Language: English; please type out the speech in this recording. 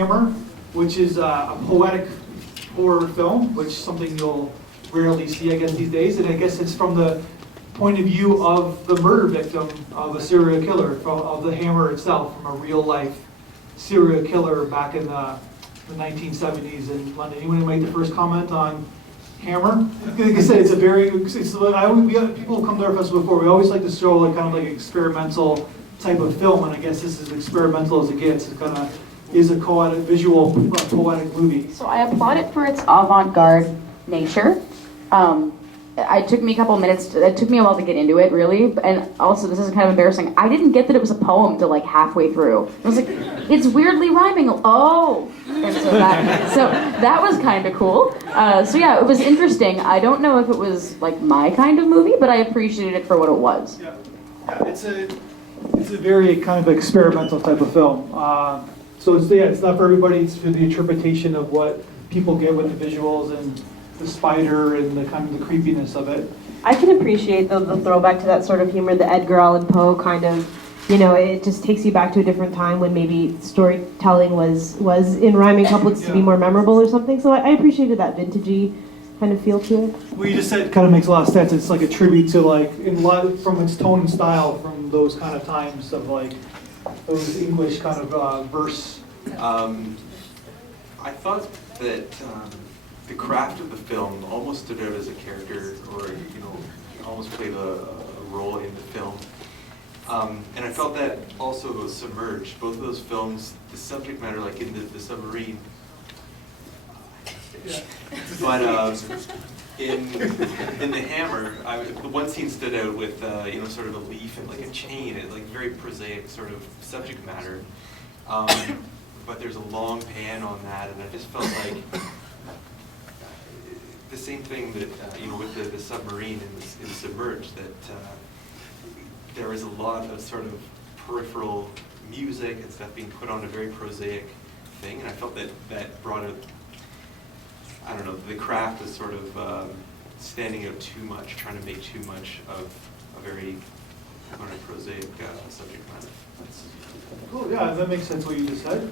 Hammer, which is a poetic horror film, which is something you'll rarely see, I guess, these days. And I guess it's from the point of view of the murder victim of a serial killer, of the Hammer itself, from a real life serial killer back in the 1970s in London. Anyone make the first comment on Hammer? Like I said, it's a very, people who come to our festival before, we always like to show like kind of like experimental type of film, and I guess this is experimental as it gets. It kind of is a visual poetic movie. So I applaud it for its avant-garde nature. It took me a couple minutes, it took me a while to get into it, really, and also, this is kind of embarrassing, I didn't get that it was a poem till like halfway through. I was like, it's weirdly rhyming, oh! And so that was kind of cool. So yeah, it was interesting. I don't know if it was like my kind of movie, but I appreciated it for what it was. Yeah, it's a very kind of experimental type of film. So it's not for everybody, it's for the interpretation of what people get with the visuals and the spider and the kind of the creepiness of it. I can appreciate the throwback to that sort of humor, the Edgar Allan Poe kind of, it just takes you back to a different time when maybe storytelling was in rhyming couplets to be more memorable or something. So I appreciated that vintagey kind of feel to it. What you just said kind of makes a lot of sense. It's like a tribute to like, from its tone and style from those kind of times of like, those English kind of verse. I thought that the craft of the film almost stood out as a character, or almost played a role in the film. And I felt that also was Submerged. Both of those films, the subject matter, like in the submarine. But in the Hammer, the one scene stood out with sort of a leaf and like a chain, and like very prosaic sort of subject matter. But there's a long pan on that, and I just felt like the same thing that with the submarine in Submerged, that there is a lot of sort of peripheral music and stuff being put on a very prosaic thing, and I felt that brought out, I don't know, the craft is sort of standing out too much, trying to make too much of a very prosaic subject matter. Cool, yeah, that makes sense what you just said.